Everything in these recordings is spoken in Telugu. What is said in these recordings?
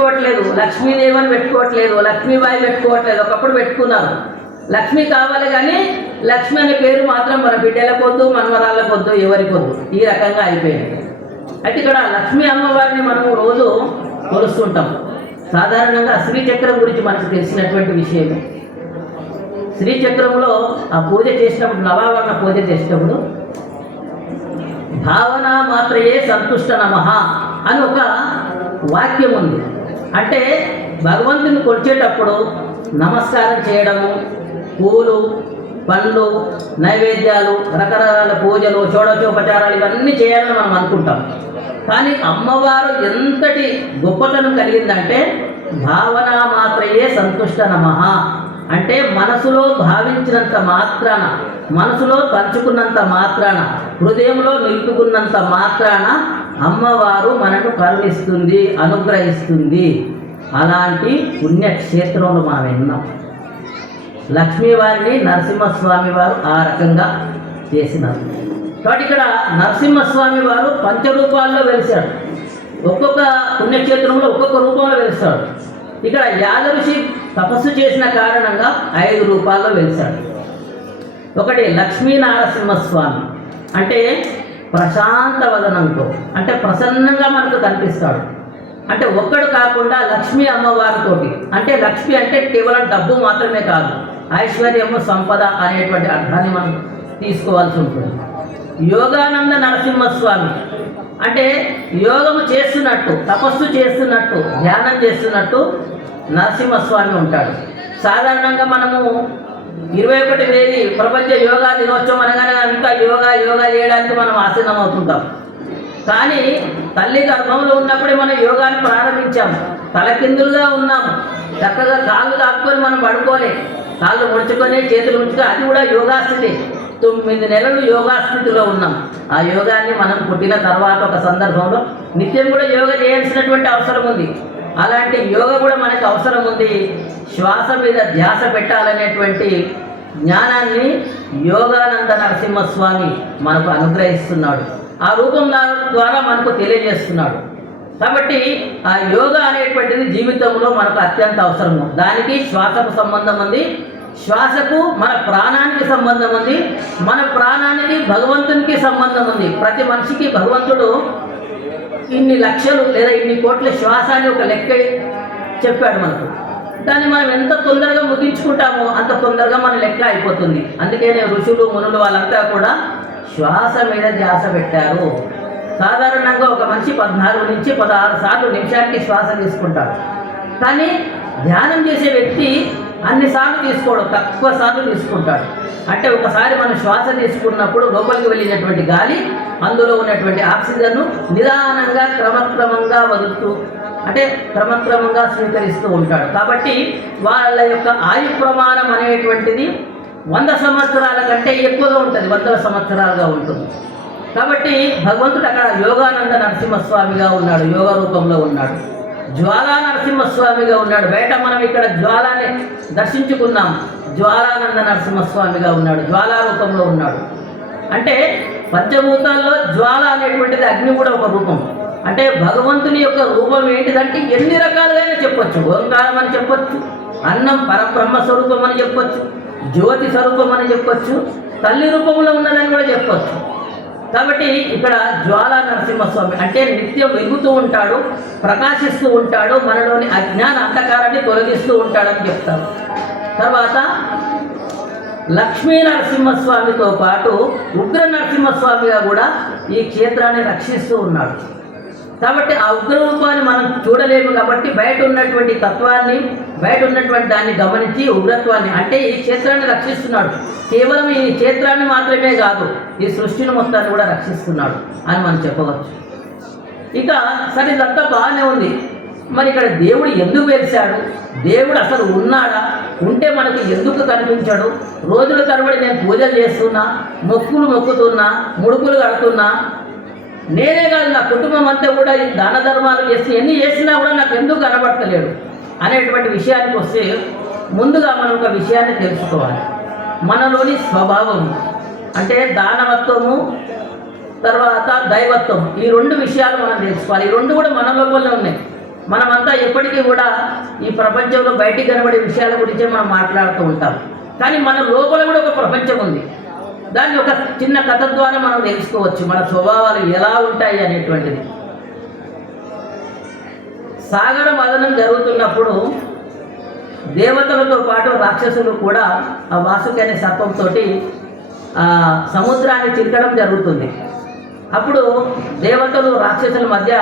పెట్టుకోవట్లేదు, లక్ష్మీదేవి అని పెట్టుకోవట్లేదు, లక్ష్మీబాయి పెట్టుకోవట్లేదు. ఒకప్పుడు పెట్టుకున్నారు. లక్ష్మి కావాలి కానీ లక్ష్మి అనే పేరు మాత్రం మన బిడ్డలకు వద్దు, మనవరాళ్ళకు వద్దు, ఎవరికి వద్దు. ఈ రకంగా అయిపోయింది. అయితే ఇక్కడ లక్ష్మీ అమ్మవారిని మనము రోజు కొలుస్తుంటాం. సాధారణంగా శ్రీచక్రం గురించి మనకు తెలిసినటువంటి విషయమే. శ్రీచక్రంలో ఆ పూజ చేసినప్పుడు, నవావరణ పూజ చేసినప్పుడు భావన మాత్రయే సంతుష్ట నమః అని ఒక వాక్యం ఉంది. అంటే భగవంతుని కొలిచేటప్పుడు నమస్కారం చేయడము, పూలు, పండ్లు, నైవేద్యాలు, రకరకాల పూజలు, షోడశోపచారాలు ఇవన్నీ చేయాలని మనం అనుకుంటాం. కానీ అమ్మవారు ఎంతటి గొప్పతనం కలిగిందంటే భావన మాత్రయే సంతుష్ట నమః అంటే మనసులో భావించినంత మాత్రాన, మనసులో తలుచుకున్నంత మాత్రాన, హృదయంలో నిలుపుకున్నంత మాత్రాన అమ్మవారు మనకు కరుణిస్తుంది, అనుగ్రహిస్తుంది. అలాంటి పుణ్యక్షేత్రంలో మనం విన్నాం. లక్ష్మీవారిని నరసింహస్వామి వారు ఆ రకంగా చేసినారు. కాబట్టి ఇక్కడ నరసింహస్వామి వారు పంచరూపాల్లో వెలిశాడు. ఒక్కొక్క పుణ్యక్షేత్రంలో ఒక్కొక్క రూపంలో వెలిస్తాడు. ఇక్కడ యాదఋషి తపస్సు చేసిన కారణంగా 5 రూపాల్లో వెలిశాడు. ఒకటి లక్ష్మీనారసింహస్వామి అంటే ప్రశాంత వదనంతో, అంటే ప్రసన్నంగా మనకు కనిపిస్తాడు. అంటే ఒక్కడు కాకుండా లక్ష్మీ అమ్మవారితోటి, అంటే లక్ష్మి అంటే కేవలం డబ్బు మాత్రమే కాదు, ఐశ్వర్యము, సంపద అనేటువంటి అర్థాన్ని మనం తీసుకోవాల్సి ఉంటుంది. యోగానంద నరసింహస్వామి అంటే యోగము చేస్తున్నట్టు, తపస్సు చేస్తున్నట్టు, ధ్యానం చేస్తున్నట్టు నరసింహస్వామి ఉంటాడు. సాధారణంగా మనము 21 ప్రపంచ యోగా దినోత్సవం అనగానే అంతా యోగా చేయడానికి మనం ఆసీనం అవుతుంటాం. కానీ తల్లి గర్భంలో ఉన్నప్పుడే మనం యోగాన్ని ప్రారంభించాము. తలకిందులుగా ఉన్నాము, చక్కగా కాళ్ళు కాపుకొని మనం పడుకోలే, కాళ్ళు ముడుచుకొని చేతులు ముడుచుకొని, అది కూడా యోగాస్థితి. 9 నెలలు యోగాస్థితిలో ఉన్నాం. ఆ యోగాన్ని మనం పుట్టిన తర్వాత ఒక సందర్భంలో నిత్యం కూడా యోగా చేయాల్సినటువంటి అవసరం ఉంది. అలాంటి యోగా కూడా మనకు అవసరం ఉంది. శ్వాస మీద ధ్యాస పెట్టాలనేటువంటి జ్ఞానాన్ని యోగానంద నరసింహస్వామి మనకు అనుగ్రహిస్తున్నాడు. ఆ రూపం ద్వారా మనకు తెలియజేస్తున్నాడు. కాబట్టి ఆ యోగా అనేటువంటిది జీవితంలో మనకు అత్యంత అవసరము. దానికి శ్వాసకు సంబంధం ఉంది, శ్వాసకు మన ప్రాణానికి సంబంధం ఉంది, మన ప్రాణానికి భగవంతునికి సంబంధం ఉంది. ప్రతి మనిషికి భగవంతుడు ఇన్ని లక్షలు లేదా ఇన్ని కోట్ల శ్వాస అని ఒక లెక్క చెప్పాడు మనకు. దాన్ని మనం ఎంత తొందరగా ముగించుకుంటామో అంత తొందరగా మన లెక్క అయిపోతుంది. అందుకనే ఋషులు, మునులు వాళ్ళంతా కూడా శ్వాస మీద ధ్యాస పెట్టారు. సాధారణంగా ఒక మనిషి 14 నుంచి 16 సార్లు నిమిషానికి శ్వాస తీసుకుంటాడు. కానీ ధ్యానం చేసే వ్యక్తి అన్నిసార్లు తీసుకోవడం, తక్కువ సార్లు తీసుకుంటాడు. అంటే ఒకసారి మనం శ్వాస తీసుకున్నప్పుడు లోపలికి వెళ్ళినటువంటి గాలి, అందులో ఉన్నటువంటి ఆక్సిజన్ను నిదానంగా క్రమక్రమంగా వదులుతూ, అంటే క్రమక్రమంగా స్వీకరిస్తూ ఉంటాడు. కాబట్టి వాళ్ళ యొక్క ఆయు ప్రమాణం అనేటువంటిది 100 సంవత్సరాల కంటే ఎక్కువగా ఉంటుంది, 100 సంవత్సరాలుగా ఉంటుంది. కాబట్టి భగవంతుడు అక్కడ యోగానంద నరసింహస్వామిగా ఉన్నాడు, యోగ రూపంలో ఉన్నాడు. జ్వాలా నరసింహస్వామిగా ఉన్నాడు. బయట మనం ఇక్కడ జ్వాలాని దర్శించుకున్నాం. జ్వాలానంద నరసింహస్వామిగా ఉన్నాడు, జ్వాలా రూపంలో ఉన్నాడు. అంటే పంచభూతాల్లో జ్వాల అనేటువంటిది అగ్ని కూడా ఒక రూపం. అంటే భగవంతుని యొక్క రూపం ఏంటిదంటే ఎన్ని రకాలుగా చెప్పొచ్చు. ఓంకారం అని చెప్పొచ్చు, అన్నం పరబ్రహ్మ స్వరూపం అని చెప్పొచ్చు, జ్యోతి స్వరూపం అని చెప్పొచ్చు, తల్లి రూపంలో ఉన్నదని కూడా చెప్పొచ్చు. కాబట్టి ఇక్కడ జ్వాలా నరసింహస్వామి అంటే నిత్యం వెలుగుతూ ఉంటాడు, ప్రకాశిస్తూ ఉంటాడు, మనలోని అజ్ఞాన అంధకారాన్ని తొలగిస్తూ ఉంటాడని చెప్తారు. తర్వాత లక్ష్మీ నరసింహస్వామితో పాటు ఉగ్ర నరసింహస్వామిగా కూడా ఈ క్షేత్రాన్ని రక్షిస్తూ ఉన్నాడు. కాబట్టి ఆ ఉగ్ర రూపాన్ని మనం చూడలేము. కాబట్టి బయట ఉన్నటువంటి తత్వాన్ని, బయట ఉన్నటువంటి దాన్ని గమనించి ఉగ్రత్వాన్ని, అంటే ఈ క్షేత్రాన్ని రక్షిస్తున్నాడు. కేవలం ఈ క్షేత్రాన్ని మాత్రమే కాదు, ఈ సృష్టిని మొత్తాన్ని కూడా రక్షిస్తున్నాడు అని మనం చెప్పవచ్చు. ఇక సరే ఇదంతా బాగానే ఉంది. మరి ఇక్కడ దేవుడు ఎందుకు వెలిశాడు? దేవుడు అసలు ఉన్నాడా? ఉంటే మనకు ఎందుకు కనిపించాడు? రోజుల తరబడి నేను పూజలు చేస్తున్నా, మొక్కులు మొక్కుతున్నా, ముడుపులు కడుతున్నా, నేనే కాదు నా కుటుంబం అంతా కూడా దాన ధర్మాలు చేసి ఎన్ని చేసినా కూడా నాకు ఎందుకు కనబడతలేడు అనేటువంటి విషయానికి వస్తే ముందుగా మనం ఒక విషయాన్ని తెలుసుకోవాలి. మనలోని స్వభావం అంటే దానవత్వము, తర్వాత దైవత్వం, ఈ 2 విషయాలు మనం తెలుసుకోవాలి. ఈ 2 కూడా మన లోపలనే ఉన్నాయి. మనమంతా ఎప్పటికీ కూడా ఈ ప్రపంచంలో బయటికి కనబడే విషయాల గురించే మనం మాట్లాడుతూ ఉంటాం. కానీ మన లోపల కూడా ఒక ప్రపంచం ఉంది. దాన్ని ఒక చిన్న కథ ద్వారా మనం తెలుసుకోవచ్చు మన స్వభావాలు ఎలా ఉంటాయి అనేటువంటిది. సాగర మదనం జరుగుతున్నప్పుడు దేవతలతో పాటు రాక్షసులు కూడా ఆ వాసుకి అనే సర్పంతో సముద్రాన్ని చిలకడం జరుగుతుంది. అప్పుడు దేవతలు రాక్షసుల మధ్య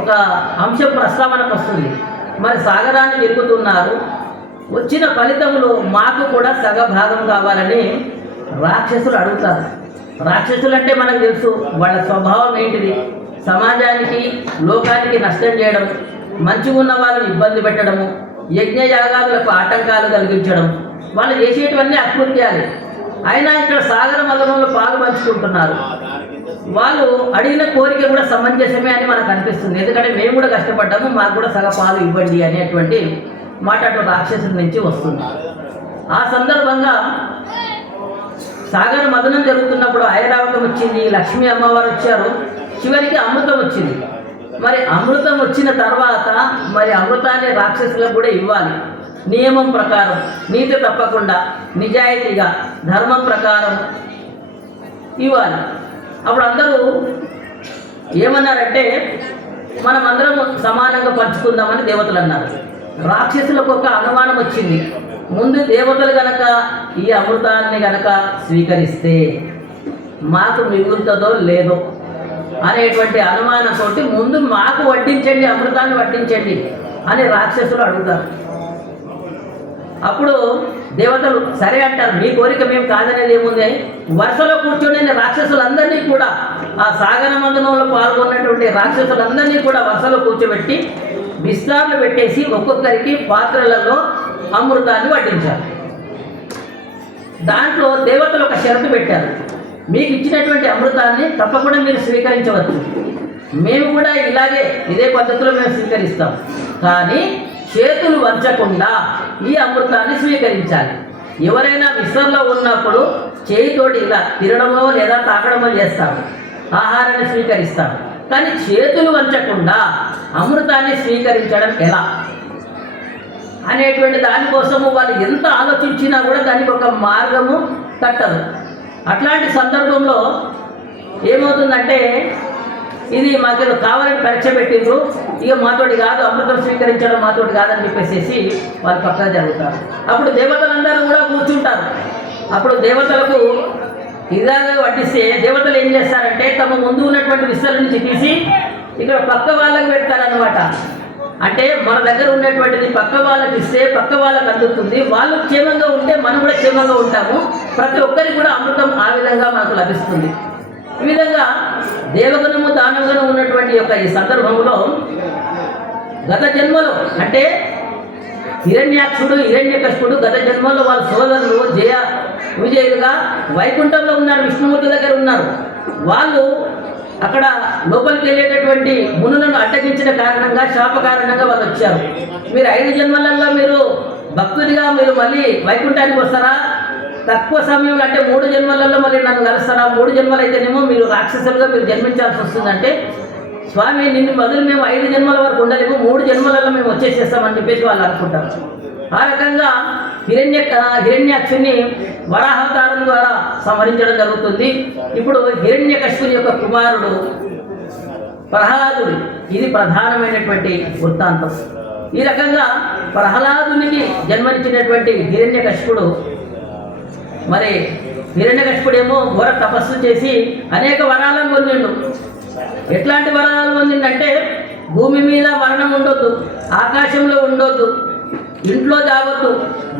ఒక అంశం ప్రస్తావనకు వస్తుంది. మరి సాగరాన్ని చిలుకుతున్నారు, వచ్చిన ఫలితములు మాకు కూడా సగభాగం కావాలని రాక్షసులు అడుగుతారు. రాక్షసులు అంటే మనకు తెలుసు వాళ్ళ స్వభావం ఏంటిది, సమాజానికి లోకానికి నష్టం చేయడం, మంచిగా ఉన్న వాళ్ళని ఇబ్బంది పెట్టడము, యజ్ఞయాగాదులకు ఆటంకాలు కలిగించడం, వాళ్ళు చేసేటివన్నీ అకృత్యాలు. అయినా ఇక్కడ సాగర మదనంలో పాలు పంచుకుంటున్నారు. వాళ్ళు అడిగిన కోరిక కూడా సమంజసమే అని మనకు అనిపిస్తుంది. ఎందుకంటే మేము కూడా కష్టపడ్డాము, మాకు కూడా సగ పాలు ఇవ్వండి అనేటువంటి మాట అటు రాక్షసుల నుంచి వస్తుంది. ఆ సందర్భంగా సాగర మదనం జరుగుతున్నప్పుడు ఐరావతం వచ్చింది, లక్ష్మీ అమ్మవారు వచ్చారు, చివరికి అమృతం వచ్చింది. మరి అమృతం వచ్చిన తర్వాత మరి అమృతాన్ని రాక్షసులకు కూడా ఇవ్వాలి. నియమం ప్రకారం, నీతి తప్పకుండా, నిజాయితీగా, ధర్మం ప్రకారం ఇవ్వాలి. అప్పుడు అందరూ ఏమన్నారంటే మనం అందరం సమానంగా పంచుకుందామని దేవతలు అన్నారు. రాక్షసులకు ఒక అనుమానం వచ్చింది. ముందు దేవతలు గనక ఈ అమృతాన్ని గనక స్వీకరిస్తే మాకు మిగులుతుందో లేదో అనేటువంటి అనుమానంతో ముందు మాకు వడ్డించండి, అమృతాన్ని వడ్డించండి అని రాక్షసులు అడుగుతారు. అప్పుడు దేవతలు సరే అంటారు, మీ కోరిక మేము కాదనేది ఏముంది అని వరుసలో కూర్చొని రాక్షసులందరినీ కూడా ఆ సాగర మందనంలో పాల్గొన్నటువంటి రాక్షసులందరినీ కూడా వరుసలో కూర్చోబెట్టి విస్తార్లు పెట్టేసి ఒక్కొక్కరికి పాత్రలలో అమృతాన్ని వడ్డించారు. దాంట్లో దేవతలు ఒక షరతు పెట్టారు, మీకు ఇచ్చినటువంటి అమృతాన్ని తప్పకుండా మీరు స్వీకరించవచ్చు, మేము కూడా ఇదే పద్ధతిలో మేము స్వీకరిస్తాం, కానీ చేతులు వంచకుండా ఈ అమృతాన్ని స్వీకరించాలి. ఎవరైనా విశ్రంలో ఉన్నప్పుడు చేయితోటి ఇలా తినడమో లేదా తాకడమో చేస్తాము, ఆహారాన్ని స్వీకరిస్తాము, కానీ చేతులు వంచకుండా అమృతాన్ని స్వీకరించడం ఎలా అనేటువంటి దానికోసము వాళ్ళు ఎంత ఆలోచించినా కూడా దానికి ఒక మార్గము తట్టదు. అట్లాంటి సందర్భంలో ఏమవుతుందంటే ఇది మాకేదో కావాలని పరీక్ష పెట్టిండ్రు, ఇక మాతోటి కాదు, అమృతం స్వీకరించడం మాతోటి కాదని చెప్పేసి వాళ్ళు పక్కన జరుగుతారు. అప్పుడు దేవతలందరూ కూడా కూర్చుంటారు. అప్పుడు దేవతలకు ఇలాగా వడ్డిస్తే దేవతలు ఏం చేస్తారంటే తమ ముందు ఉన్నటువంటి విస్తల నుంచి తీసి ఇక్కడ పక్క వాళ్ళకి పెడతారనమాట. అంటే మన దగ్గర ఉన్నటువంటిది పక్క వాళ్ళకి ఇస్తే పక్క వాళ్ళకి అందుతుంది, వాళ్ళు క్షేమంగా ఉంటే మనం కూడా క్షేమంగా ఉంటాము, ప్రతి ఒక్కరికి కూడా అమృతం ఆ విధంగా మనకు లభిస్తుంది. ఈ విధంగా దేవగణము దానవగణం ఉన్నటువంటి ఈ సందర్భంలో గత జన్మలో అంటే హిరణ్యాక్షుడు హిరణ్యకశిపుడు గత జన్మలో వాళ్ళ సోదరులు విజయులుగా వైకుంఠంలో ఉన్నారు, విష్ణుమూర్తి దగ్గర ఉన్నారు. వాళ్ళు అక్కడ లోపలికి వెళ్ళేటటువంటి మునులను అడ్డగించిన కారణంగా శాప కారణంగా వాళ్ళు వచ్చారు. మీరు 5 జన్మలలో మీరు భక్తుడిగా మీరు మళ్ళీ వైకుంఠానికి వస్తారా, తక్కువ సమయంలో అంటే 3 జన్మలలో మళ్ళీ నన్ను కలుస్తారా, 3 జన్మలు అయితేనేమో మీరు రాక్షసులుగా మీరు జన్మించాల్సి వస్తుందంటే స్వామి నిన్ను బదులు మేము 5 జన్మల వరకు ఉండలేము, 3 జన్మలలో మేము వచ్చేసేస్తామని చెప్పేసి వాళ్ళు అనుకుంటారు. ఆ రకంగా హిరణ్యాక్షుని వరాహావతారం ద్వారా సంహరించడం జరుగుతుంది. ఇప్పుడు హిరణ్యకశిపుని యొక్క కుమారుడు ప్రహ్లాదుడు, ఇది ప్రధానమైనటువంటి వృత్తాంతం. ఈ రకంగా ప్రహ్లాదునికి జన్మనిచ్చినటువంటి హిరణ్యకశిపుడు మరి హిరణ్యకశిపుడేమో ఘోర తపస్సు చేసి అనేక వరాలను పొందిండు. ఎట్లాంటి వరాలు పొందిందంటే భూమి మీద మరణం ఉండొద్దు, ఆకాశంలో ఉండొద్దు, ఇంట్లో జాగొద్దు,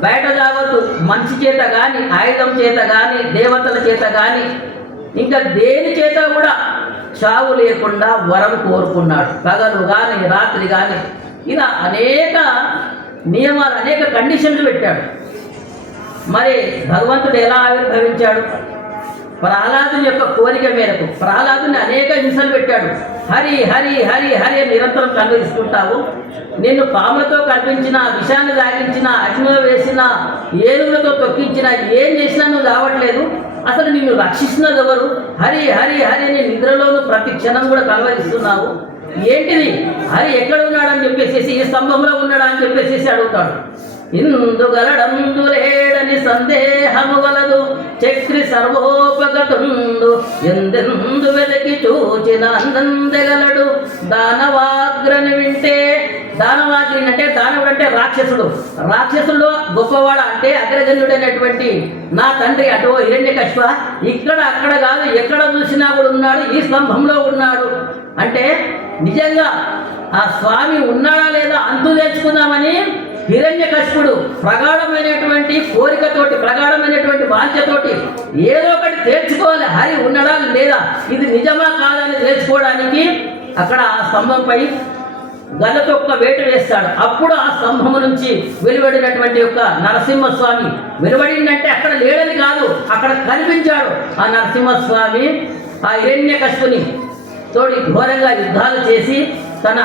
బయట జాగొద్దు, మనిషి చేత కానీ ఆయుధం చేత కానీ దేవతల చేత కానీ ఇంకా దేని చేత కూడా చావు లేకుండా వరం కోరుకున్నాడు. పగలు కానీ రాత్రి కానీ ఇలా అనేక నియమాలు అనేక కండిషన్లు పెట్టాడు. మరి భగవంతుడు ఎలా ఆవిర్భవించాడు? ప్రహ్లాదుని యొక్క కోరిక మేరకు ప్రహ్లాదుని అనేక హింసలు పెట్టాడు. హరి హరి హరి హరి అని నిరంతరం కనిపిస్తుంటావు, నిన్ను పాములతో కల్పించిన, విషాన్ని తాగించిన, అగ్నిలో వేసిన, ఏనుగులతో తొక్కించిన, ఏం చేసినా నువ్వు రావట్లేదు, అసలు నిన్ను రక్షిస్తున్నది ఎవరు? హరి హరి హరి అని నిద్రలోనూ ప్రతి క్షణం కూడా కలవరిస్తున్నావు, ఏంటిది హరి ఎక్కడ ఉన్నాడని చెప్పేసి ఈ స్తంభంలో ఉన్నాడా అని చెప్పేసి అడుగుతాడు. ఇందుగలడందులేడని సందేహము వలదు చక్రి సర్వోపగతుండు ఎందెందు వెదకి చూచిన అందందెగలడు దానవాగ్రని వింటే. దానవాగ్రి అంటే దానవుడు అంటే రాక్షసుడు. రాక్షసుడు గొప్పవాడ అంటే అగ్రగణ్యుడైనటువంటి నా తండ్రి అటో హిరణ్యకశిప ఇక్కడ అక్కడ కాదు ఎక్కడ చూసినా కూడా ఉన్నాడు, ఈ స్తంభంలో ఉన్నాడు అంటే నిజంగా ఆ స్వామి ఉన్నాడా లేదా అంతు తెచ్చుకుందామని హిరణ్యకశిపుడు ప్రగాఢమైనటువంటి కోరికతోటి ప్రగాఢమైనటువంటి వాంఛతోటి ఏదో ఒకటి తేల్చుకోవాలి, హరి ఉన్నాడా లేదా ఇది నిజమా కాదని తెలుసుకోవడానికి అక్కడ ఆ స్తంభంపై గదతో ఒక వేటు వేస్తాడు. అప్పుడు ఆ స్తంభం నుంచి వెలువడినటువంటి యొక్క నరసింహస్వామి వెలువడిందంటే అక్కడ లేడని కాదు, అక్కడ కనిపించాడు ఆ నరసింహస్వామి. ఆ హిరణ్యకశిపుని తోడి ఘోరంగా యుద్ధాలు చేసి తన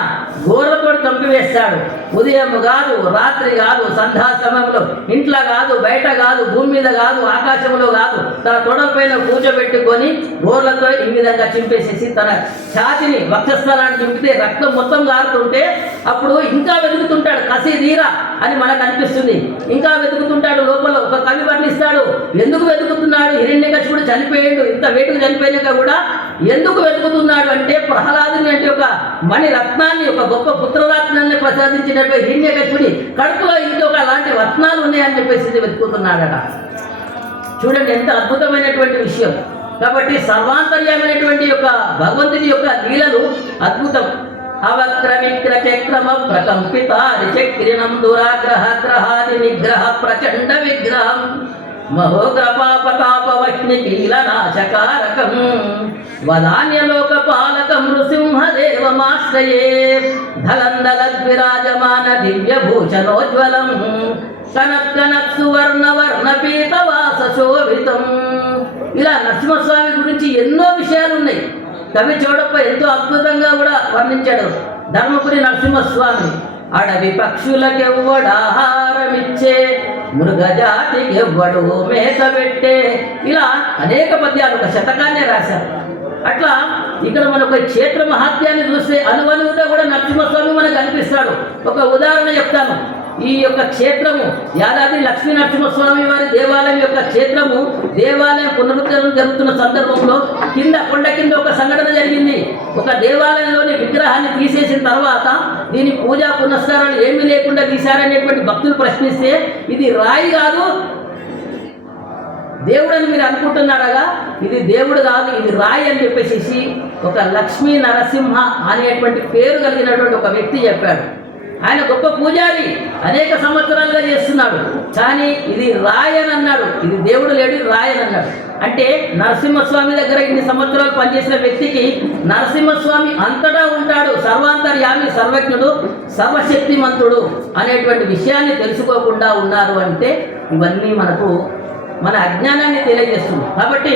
గోర్లతో చంపివేస్తాడు. ఉదయం కాదు, రాత్రి కాదు, సంధ్యా సమయంలో, ఇంట్లో కాదు, బయట కాదు, భూమి మీద కాదు, ఆకాశంలో కాదు, తన తొడపైన కూర్చోబెట్టుకొని గోర్లతో ఈ విధంగా చింపేసేసి తన ఛాతిని వక్షస్థలాన్ని చింపితే రక్తం మొత్తం గారుతుంటే అప్పుడు ఇంకా వెతుకుతుంటాడు. కసి తీరా అని మనకు అనిపిస్తుంది. ఇంకా వెతుకుతుంటాడు. లోపల ఒక కవి వర్ణిస్తాడు, ఎందుకు వెతుకుతున్నాడు హిరణ్యకశిపుడు చనిపోయాడు, ఇంత వేటుకు చనిపోయినాక కూడా ఎందుకు వెతుకుతున్నాడు అంటే ప్రహ్లాదుని అంటే ఒక మణి రత్నాన్ని, ఒక గొప్ప పుత్రరత్నాన్ని ప్రసాదించినటువంటి హిరణ్యకశిపుడి కడుపులో ఇంకొక అలాంటి రత్నాలు ఉన్నాయని చెప్పేసి వెతుకుతున్నాడట. చూడండి ఎంత అద్భుతమైనటువంటి విషయం. కాబట్టి సర్వాంతర్యమైనటువంటి యొక్క భగవంతుని యొక్క లీలలు అద్భుతం. అవక్ర విక్ర చక్రమ ప్రకంపిత చక్రిణం దురాగ్రహ గ్రహాది నిగ్రహ ప్రచండ విగ్రహం మహోగ్రపాపతాపవహ్ని కీలనాశకారకం వదాన్యలోకపాలకం నృసింహదేవమాశ్రయే ధలందలద్విరాజమాన దివ్యభూషణోజ్వలం కనత్కనత్ సువర్ణవర్ణ పీతవాస శోభితం. ఇలా నరసింహస్వామి గురించి ఎన్నో విషయాలు ఉన్నాయి. కవి చౌడప్ప ఎంతో అద్భుతంగా కూడా వర్ణించాడు. ధర్మపురి నరసింహస్వామి అడవి పక్షులకెవ్వడాహారమిచ్చే మృగజాతికెవ్వడు మేత పెట్టే. ఇలా అనేక పద్యాలు ఒక శతకాన్నే రాశారు. అట్లా ఇక్కడ మన ఒక క్షేత్ర మహాత్యాన్ని చూస్తే అనువనువుగా కూడా నరసింహస్వామి మనకు అనిపిస్తాడు. ఒక ఉదాహరణ చెప్తాను. ఈ యొక్క క్షేత్రము యాదాద్రి లక్ష్మీ నరసింహస్వామి వారి దేవాలయం యొక్క క్షేత్రము దేవాలయం పునరుద్ధరణ జరుగుతున్న సందర్భంలో కింద కొండ కింద ఒక సంఘటన జరిగింది. ఒక దేవాలయంలోని విగ్రహాన్ని తీసేసిన తర్వాత దీని పూజా పునస్కారాలు ఏమీ లేకుండా తీశారనేటువంటి భక్తులు ప్రశ్నిస్తే ఇది రాయి కాదు దేవుడు అని మీరు అనుకుంటున్నారగా, ఇది దేవుడు కాదు ఇది రాయి అని చెప్పేసి ఒక లక్ష్మీ నరసింహ అనేటువంటి పేరు కలిగినటువంటి ఒక వ్యక్తి చెప్పాడు. ఆయన గొప్ప పూజారి, అనేక సంవత్సరాలుగా చేస్తున్నాడు. కానీ ఇది రాయని అన్నాడు, ఇది దేవుడు లేడు రాయని అన్నాడు. అంటే నరసింహస్వామి దగ్గర ఇన్ని సంవత్సరాలు పనిచేసిన వ్యక్తికి నరసింహస్వామి అంతటా ఉంటాడు, సర్వాంతర్యామి, సర్వజ్ఞుడు, సర్వశక్తిమంతుడు అనేటువంటి విషయాన్ని తెలుసుకోకుండా ఉన్నారు అంటే ఇవన్నీ మనకు మన అజ్ఞానాన్ని తెలియజేస్తుంది. కాబట్టి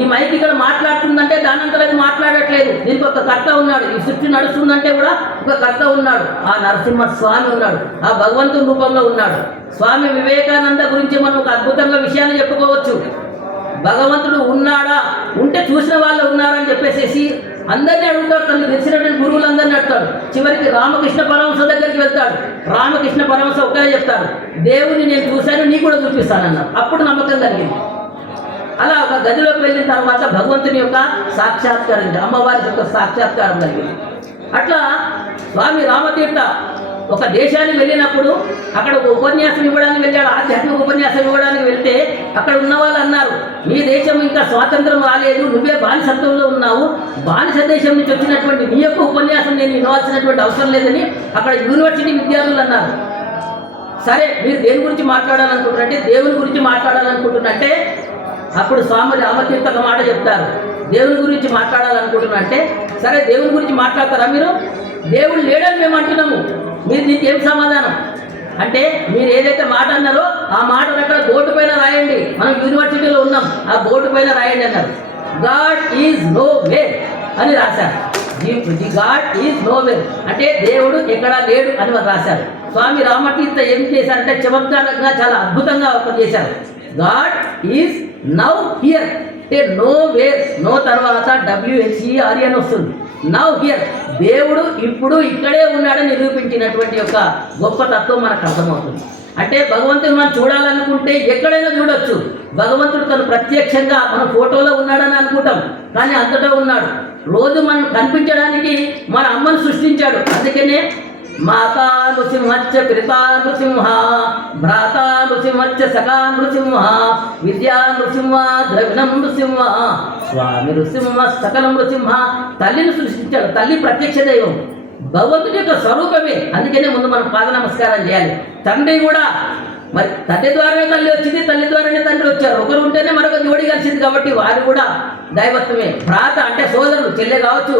ఈ మైక్ ఇక్కడ మాట్లాడుతుందంటే దానంతరం అది మాట్లాడట్లేదు. దీనికి ఒక కర్త ఉన్నాడు. ఈ సృష్టి నడుస్తుందంటే కూడా ఒక కర్త ఉన్నాడు. ఆ నరసింహస్వామి ఉన్నాడు, ఆ భగవంతుని రూపంలో ఉన్నాడు. స్వామి వివేకానంద గురించి మనం ఒక అద్భుతంగా విషయాన్ని చెప్పుకోవచ్చు. భగవంతుడు ఉన్నాడా, ఉంటే చూసిన వాళ్ళు ఉన్నారని చెప్పేసి అందరినీ అడుగుతాడు. తనకు తెలిసినటువంటి గురువులందరినీ అడుగుతాడు. చివరికి రామకృష్ణ పరమహంస దగ్గరికి వెళ్తాడు. రామకృష్ణ పరమహంస ఒక్కరే చెప్తారు, దేవుని నేను చూశాను నీకు కూడా చూపిస్తానన్నారు. అప్పుడు నమ్మకం కలిగింది. అలా ఒక గదిలోకి వెళ్ళిన తర్వాత భగవంతుని యొక్క సాక్షాత్కారం, అమ్మవారి యొక్క సాక్షాత్కారం కలిగింది. అట్లా స్వామి రామతీర్థ ఒక దేశానికి వెళ్ళినప్పుడు అక్కడ ఒక ఉపన్యాసం ఇవ్వడానికి వెళ్ళాడు. ఆధ్యాత్మిక ఉపన్యాసం ఇవ్వడానికి వెళ్తే అక్కడ ఉన్న వాళ్ళు అన్నారు, మీ దేశం ఇంకా స్వాతంత్రం రాలేదు, నువ్వే బానిసత్వంలో ఉన్నావు, బానిస దేశం నుంచి వచ్చినటువంటి నీ యొక్క ఉపన్యాసం నేను వినవలసినటువంటి అవసరం లేదని అక్కడ యూనివర్సిటీ విద్యార్థులు అన్నారు. సరే మీరు దేని గురించి మాట్లాడాలనుకుంటున్నారంటే దేవుని గురించి మాట్లాడాలనుకుంటున్నట్టే అప్పుడు స్వామి రామతీర్థ ఒక మాట చెప్తారు, దేవుని గురించి మాట్లాడాలనుకుంటున్నారంటే సరే దేవుని గురించి మాట్లాడతారా మీరు? దేవుడు లేడని మేము అంటున్నాము, మీరు దీనికి ఏం సమాధానం అంటే మీరు ఏదైతే మాట అన్నారో ఆ మాట అక్కడ బోర్డు పైన రాయండి, మనం యూనివర్సిటీలో ఉన్నాం, ఆ బోర్డు పైన రాయండి అన్నారు. గాడ్ ఈజ్ నో వేర్ అని రాశారు. The God is know where అంటే దేవుడు ఎక్కడా లేడు అని మనం రాశారు. స్వామి రామతీర్థ ఏం చేశారంటే చమత్కారంగా చాలా అద్భుతంగా చేశారు. గాడ్ ఈజ్ నౌ హియర్ అంటే నో వేర్, నో తర్వాత WHERE అని వస్తుంది. నౌ హియర్, దేవుడు ఇప్పుడు ఇక్కడే ఉన్నాడని నిరూపించినటువంటి యొక్క గొప్ప తత్వం మనకు అర్థమవుతుంది. అంటే భగవంతుడు మనం చూడాలనుకుంటే ఎక్కడైనా చూడొచ్చు. భగవంతుడు తను ప్రత్యక్షంగా మన ఫోటోలో ఉన్నాడని అనుకుంటాం, కానీ అంతటా ఉన్నాడు. రోజు మనం కనిపించడానికి మన అమ్మను సృష్టించాడు. అందుకనే మాతా నృసింహచ్చ పితా నృసింహ, భ్రాతా నృసింహచ్చ సఖా నృసింహ, విద్యా నృసింహ ద్రవిణం నృసింహ, స్వామి నృసింహ సకలం నృసింహ. తల్లిని సృష్టించాడు. తల్లి ప్రత్యక్ష దైవం, భగవంతుడి యొక్క స్వరూపమే. అందుకనే ముందు మనం పాద నమస్కారం చేయాలి. తండ్రి కూడా మరి తండ్రి ద్వారానే తల్లి వచ్చింది, తల్లి ద్వారానే తండ్రి వచ్చారు. ఒకరు ఉంటేనే మరొక జోడి కలిసింది, కాబట్టి వారు కూడా దైవత్వమే. భ్రాత అంటే సోదరుడు, చెల్లె కావచ్చు,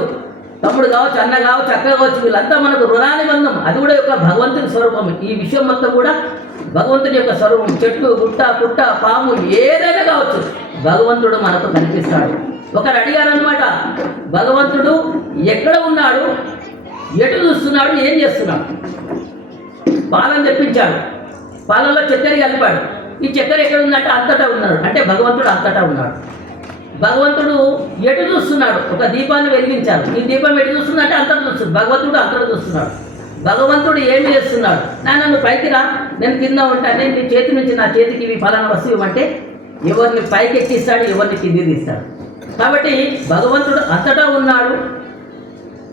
తమ్ముడు కావచ్చు, అన్న కావచ్చు, అక్క కావచ్చు, వీళ్ళంతా మనకు రుణాని బంధం. అది కూడా యొక్క భగవంతుని స్వరూపం. ఈ విషయం మొత్తం కూడా భగవంతుని యొక్క స్వరూపం. చెట్టు, గుట్ట, పుట్ట, పాము ఏదైనా కావచ్చు, భగవంతుడు మనకు కనిపిస్తాడు. ఒకరు అడిగారనమాట, భగవంతుడు ఎక్కడ ఉన్నాడు, ఎటు చూస్తున్నాడు, ఏం చేస్తున్నాడు? పాలను తెప్పించాడు, పాలలో చక్కెర కలిపాడు. ఈ చక్కెర ఎక్కడ ఉందంటే అంతటా ఉన్నాడు. అంటే భగవంతుడు అంతటా ఉన్నాడు. భగవంతుడు ఎటు చూస్తున్నాడు? ఒక దీపాన్ని వెలిగించారు. ఈ దీపం ఎటు చూస్తున్నా అంటే అంతటా చూస్తున్నాడు. భగవంతుడు అంతటా చూస్తున్నాడు. భగవంతుడు ఏం చేస్తున్నాడు? నన్ను పైకి రా, నేను కింద ఉంటానే, నీ చేతి నుంచి నా చేతికి ఇవి ఫలానా వస్తువు అంటే ఎవరిని పైకి ఎక్కిస్తాడు, ఎవరిని కింది తీస్తాడు. కాబట్టి భగవంతుడు అంతటా ఉన్నాడు,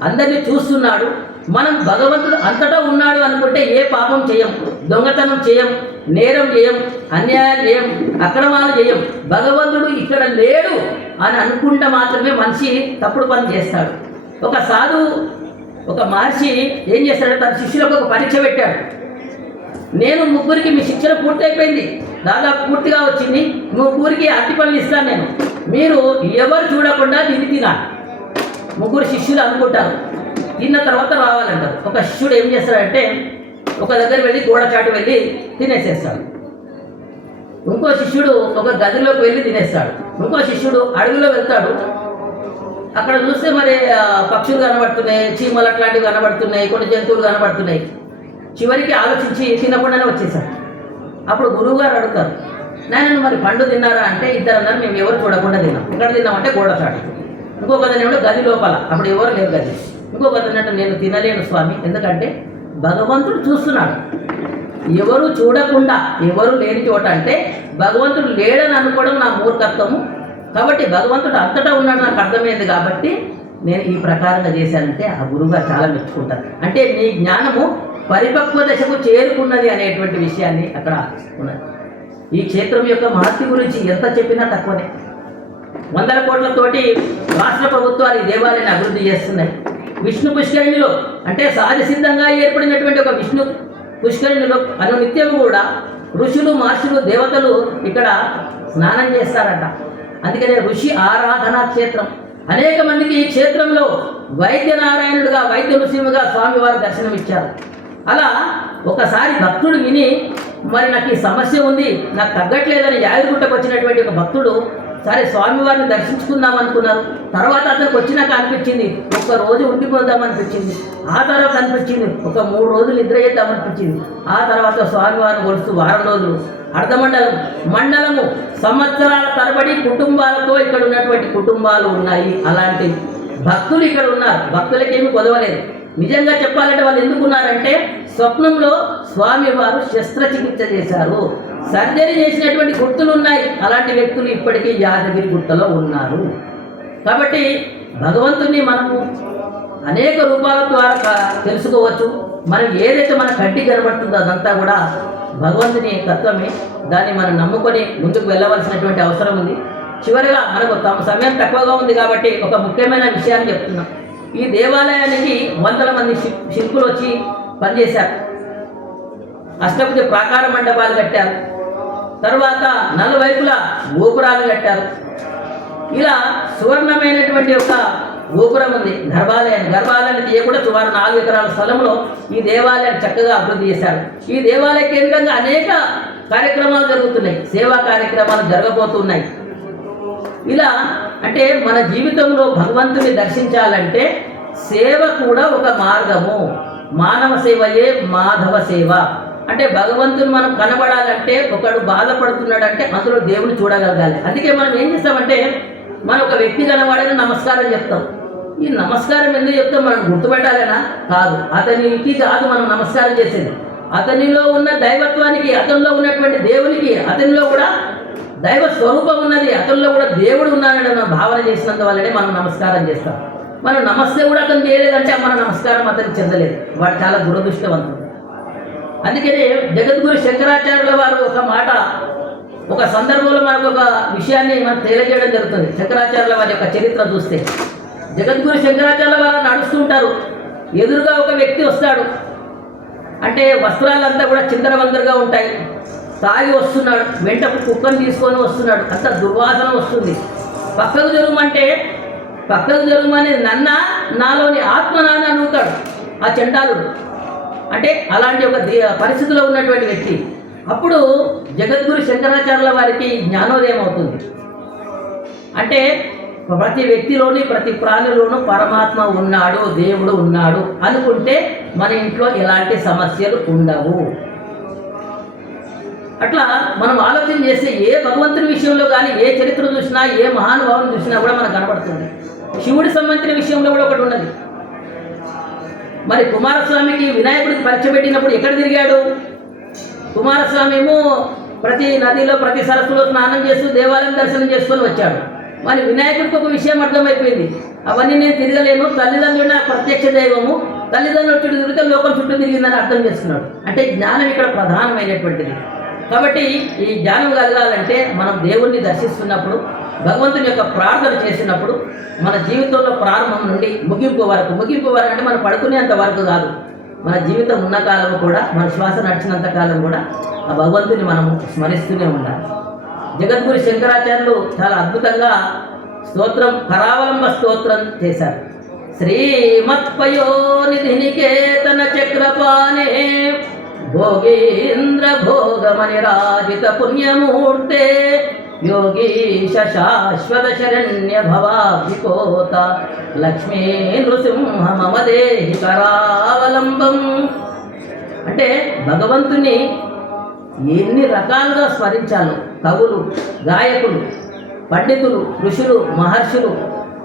అందరినీ చూస్తున్నాడు. మనం భగవంతుడు అంతటా ఉన్నాడు అనుకుంటే ఏ పాపం చేయం, దొంగతనం చేయం, నేరం చేయం, అన్యాయం చేయం, అక్రమాలు చేయం. భగవంతుడు ఇక్కడ లేడు అని అనుకుంటే మాత్రమే మనిషి తప్పుడు పని చేస్తాడు. ఒక సాధువు, ఒక మహర్షి ఏం చేస్తాడు, తన శిష్యులకు ఒక పరీక్ష పెట్టాడు. నేను ముగ్గురికి మీ శిక్షణ పూర్తయిపోయింది, దాదాపు పూర్తిగా వచ్చింది, ముగ్గురికి అట్టి పనులు ఇస్తాను నేను, మీరు ఎవరు చూడకుండా దీన్ని తినాలి. ముగ్గురు శిష్యులు అనుకుంటారు, తిన్న తర్వాత రావాలంటారు. ఒక శిష్యుడు ఏం చేస్తాడంటే ఒక దగ్గర వెళ్ళి గోడ చాటు వెళ్ళి తినేసేస్తాడు. ఇంకో శిష్యుడు ఒక గదిలోకి వెళ్ళి తినేస్తాడు. ఇంకో శిష్యుడు అడవిలో వెళ్తాడు. అక్కడ చూస్తే మరి పక్షులు కనబడుతున్నాయి, చీమలు అట్లాంటివి కనబడుతున్నాయి, కొన్ని జంతువులు కనబడుతున్నాయి. చివరికి ఆలోచించి తినకుండానే వచ్చేసాడు. అప్పుడు గురువు గారు అడుగుతారు, నాయన మరి పండు తిన్నారా అంటే ఇద్దరు అన్నారు, మేము ఎవరు చూడకుండా తిన్నాం. ఎక్కడ తిన్నామంటే గోడ చాటు. ఇంకొక అతనేమో గది లోపల, అప్పుడు ఎవరు లేరు గది. ఇంకొక అతనంటే నేను తినలేను స్వామి, ఎందుకంటే భగవంతుడు చూస్తున్నాడు. ఎవరు చూడకుండా ఎవరు లేని చోట అంటే భగవంతుడు లేడని అనుకోవడం నా మూర్ఖత్వము. కాబట్టి భగవంతుడు అంతటా ఉన్నాడు నాకు అర్థమైంది, కాబట్టి నేను ఈ ప్రకారంగా చేశానంటే ఆ గురువుగారు చాలా మెచ్చుకుంటారు. అంటే నీ జ్ఞానము పరిపక్వ దశకు చేరుకున్నది అనేటువంటి విషయాన్ని అక్కడ ఉన్నది. ఈ క్షేత్రం యొక్క మహత్తి గురించి ఎంత చెప్పినా తక్కువనే. 100 కోట్లతోటి రాష్ట్ర ప్రభుత్వాలు ఈ దేవాలయాన్ని అభివృద్ధి చేస్తున్నాయి. విష్ణు పుష్కరిణిలో అంటే సహజ సిద్ధంగా ఏర్పడినటువంటి ఒక విష్ణు పుష్కరిణిలో అనునిత్యం కూడా ఋషులు, మహర్షులు, దేవతలు ఇక్కడ స్నానం చేస్తారట. అందుకనే ఋషి ఆరాధనా క్షేత్రం. అనేక మందికి ఈ క్షేత్రంలో వైద్యనారాయణుడుగా, వైద్య నృసింహుగా స్వామివారు దర్శనమిచ్చారు. అలా ఒకసారి భక్తుడు విని, మరి నాకు ఈ సమస్య ఉంది, నాకు తగ్గట్లేదని యాదగిరిగుట్టకు వచ్చినటువంటి ఒక భక్తుడు సరే స్వామివారిని దర్శించుకుందాం అనుకున్నారు. తర్వాత అతనికి వచ్చినాక అనిపించింది ఒక్క రోజు ఉండిపోదాం అనిపించింది. ఆ తర్వాత అనిపించింది ఒక 3 రోజులు నిద్ర చేద్దాం అనిపించింది. ఆ తర్వాత స్వామివారిని కొలుస్తూ వారం రోజులు, అర్ధమండలం, మండలము, సంవత్సరాల తరబడి కుటుంబాలతో ఇక్కడ ఉన్నటువంటి కుటుంబాలు ఉన్నాయి. అలాంటి భక్తులు ఇక్కడ ఉన్నారు. భక్తులకేమీ కొదవలేదు. నిజంగా చెప్పాలంటే వాళ్ళు ఎందుకున్నారంటే స్వప్నంలో స్వామివారు శస్త్రచికిత్స చేశారు, సర్జరీ చేసినటువంటి గుర్తులు ఉన్నాయి. అలాంటి వ్యక్తులు ఇప్పటికీ యాదగిరి గుట్టలో ఉన్నారు. కాబట్టి భగవంతుని మనము అనేక రూపాల ద్వారా తెలుసుకోవచ్చు. మనం ఏదైతే మన కంటికి కనబడుతుందో అదంతా కూడా భగవంతుని తత్వమే. దాన్ని మనం నమ్ముకొని ముందుకు వెళ్ళవలసినటువంటి అవసరం ఉంది. చివరిగా మనకు సమయం తక్కువగా ఉంది కాబట్టి ఒక ముఖ్యమైన విషయాన్ని చెప్తున్నాం. ఈ దేవాలయానికి 100 మంది శిల్పులు వచ్చి పనిచేశారు. అష్టభుజ ప్రాకార మండపాలు కట్టారు. తర్వాత 4 వైపులా గోపురాలు కట్టారు. ఇలా సువర్ణమైనటువంటి ఒక గోపురం ఉంది. గర్భాలయాన్ని తీయకుండా సుమారు 4 ఎకరాల స్థలంలో ఈ దేవాలయాన్ని చక్కగా అభివృద్ధి చేశారు. ఈ దేవాలయ కేంద్రంగా అనేక కార్యక్రమాలు జరుగుతున్నాయి, సేవా కార్యక్రమాలు జరగబోతున్నాయి. ఇలా అంటే మన జీవితంలో భగవంతుని దర్శించాలంటే సేవ కూడా ఒక మార్గము. మానవ సేవయే మాధవ సేవ. అంటే భగవంతుని మనం కనబడాలంటే, ఒకడు బాధపడుతున్నాడంటే అందులో దేవుని చూడగలగాలి. అందుకే మనం ఏం చేస్తామంటే, మనం ఒక వ్యక్తి కనబడని నమస్కారం చెప్తాం. ఈ నమస్కారం ఎందుకు చెప్తాం, మనం గుర్తుపెట్టాలనా? కాదు, అతనికి కాదు మనం నమస్కారం చేసేది, అతనిలో ఉన్న దైవత్వానికి, అతనిలో ఉన్నటువంటి దేవునికి, అతనిలో కూడా దైవ స్వరూపం ఉన్నది, అతనిలో కూడా దేవుడు ఉన్నాడని మనం భావన చేసినంత వల్లనే మనం నమస్కారం చేస్తాం. మనం నమస్తే కూడా అతను చేయలేదంటే మన నమస్కారం అతనికి చెందలేదు, వాడు చాలా దురదృష్టవంతుడు. అందుకనే జగద్గురు శంకరాచార్యుల వారు ఒక మాట, ఒక సందర్భంలో మనకు ఒక విషయాన్ని మనం తెలియజేయడం జరుగుతుంది. శంకరాచార్యుల వారి యొక్క చరిత్ర చూస్తే, జగద్గురు శంకరాచార్యుల వారు నడుస్తూ ఉంటారు, ఎదురుగా ఒక వ్యక్తి వస్తాడు. అంటే వస్త్రాలంతా కూడా చిందరవందరగా ఉంటాయి, తాగి వస్తున్నాడు, వెంట కుక్కను తీసుకొని వస్తున్నాడు, అంత దుర్వాసన వస్తుంది. పక్కకు జరుగుమంటే పక్కకు జరుగుమని నాలోని ఆత్మ నాన్న నూతాడు ఆ చండాలుడు. అంటే అలాంటి ఒక పరిస్థితిలో ఉన్నటువంటి వ్యక్తి. అప్పుడు జగద్గురు శంకరాచార్యుల వారికి జ్ఞానోదయం అవుతుంది. అంటే ప్రతి వ్యక్తిలోని, ప్రతి ప్రాణిలోనూ పరమాత్మ ఉన్నాడు, దేవుడు ఉన్నాడు అనుకుంటే మన ఇంట్లో ఎలాంటి సమస్యలు ఉండవు. అట్లా మనం ఆలోచన చేస్తే ఏ భగవంతుని విషయంలో కానీ, ఏ చరిత్ర చూసినా, ఏ మహానుభావుని చూసినా కూడా మనకు కనబడుతుంది. శివుడి సంబంధించిన విషయంలో కూడా ఒకటి ఉన్నది. మరి కుమారస్వామికి వినాయకుడికి పరీక్ష పెట్టినప్పుడు ఎక్కడ తిరిగాడు? కుమారస్వామి ఏమో ప్రతి నదిలో, ప్రతి సరస్సులో స్నానం చేస్తూ దేవాలయం దర్శనం చేసుకొని వచ్చాడు. మరి వినాయకుడికి ఒక విషయం అర్థమైపోయింది, అవన్నీ నేను తిరగలేను, తల్లిదండ్రులు నా ప్రత్యక్ష దైవము, తల్లిదండ్రులు చుట్టూ తిరిగితే లోకం చుట్టూ తిరిగిందని అర్థం చేసుకున్నాడు. అంటే జ్ఞానం ఇక్కడ ప్రధానమైనటువంటిది. కాబట్టి ఈ జ్ఞానం కలగాలంటే మనం దేవుణ్ణి దర్శిస్తున్నప్పుడు, భగవంతుని యొక్క ప్రార్థన చేసినప్పుడు, మన జీవితంలో ప్రారంభం నుండి ముగింపు వరకు అంటే మనం పడుకునేంత వరకు కాదు, మన జీవితం ఉన్న కాలం కూడా, మన శ్వాస నడిచినంత కాలం కూడా ఆ భగవంతుని మనం స్మరిస్తూనే ఉండాలి. జగద్గురు శంకరాచార్యులు చాలా అద్భుతంగా స్తోత్రం, కరావలంబ స్తోత్రం చేశారు. శ్రీమత్పయోనిధినికేతన చక్రపాణే భోగీంద్ర భోగమనిరాజిత పుణ్యమూర్తే యోగీశ శాశ్వత శరణ్య భవాభికోత లక్ష్మీ నృసింహ మమ దేహి కరావలంబం. అంటే భగవంతుని ఎన్ని రకాలుగా స్మరించాలో కవులు, గాయకులు, పండితులు, ఋషులు, మహర్షులు,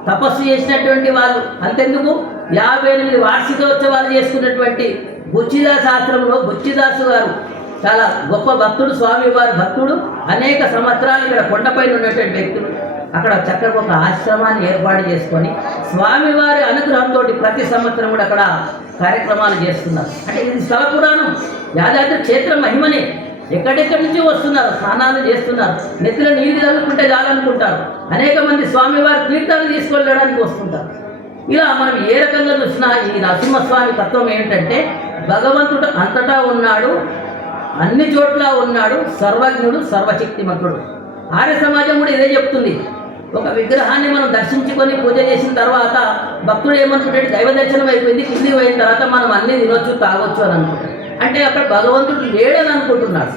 తపస్సు చేసినటువంటి వాళ్ళు, అంతెందుకు 58 వార్షికోత్సవాలు చేసుకున్నటువంటి బుచ్చిదాస్ ఆశ్రమంలో బుచ్చిదాసు గారు చాలా గొప్ప భక్తుడు, స్వామివారి భక్తుడు, అనేక సంవత్సరాలు ఇక్కడ కొండపైన ఉన్నటువంటి వ్యక్తులు. అక్కడ చక్కగా ఒక ఆశ్రమాన్ని ఏర్పాటు చేసుకొని స్వామివారి అనుగ్రహంతో ప్రతి సంవత్సరం కూడా అక్కడ కార్యక్రమాలు చేస్తున్నారు. అంటే ఇది స్థల పురాణం, యాదాద్రి క్షేత్ర మహిమనే. ఎక్కడెక్కడి నుంచి వస్తున్నారు, స్నానాలు చేస్తున్నారు, నెత్తిలో నీళ్ళు చల్లుకుంటే చాలనుకుంటారు. అనేక మంది స్వామివారి తీర్థాలు తీసుకెళ్ళడానికి వస్తుంటారు. ఇలా మనం ఏ రకంగా చూసినా ఈ నరసింహస్వామి తత్వం ఏంటంటే భగవంతుడు అంతటా ఉన్నాడు, అన్ని చోట్ల ఉన్నాడు, సర్వజ్ఞుడు, సర్వశక్తిమంతుడు. ఆర్య సమాజం కూడా ఇదే చెప్తుంది. ఒక విగ్రహాన్ని మనం దర్శించుకొని పూజ చేసిన తర్వాత భక్తుడు ఏమనుకుంటాడు, దైవ దర్శనం అయిపోయింది, కిందికి పోయిన తర్వాత మనం అన్నీ తినొచ్చు, తాగొచ్చు అని అనుకుంటాడు. అంటే అక్కడ భగవంతుడు లేడని అనుకుంటున్నాడు.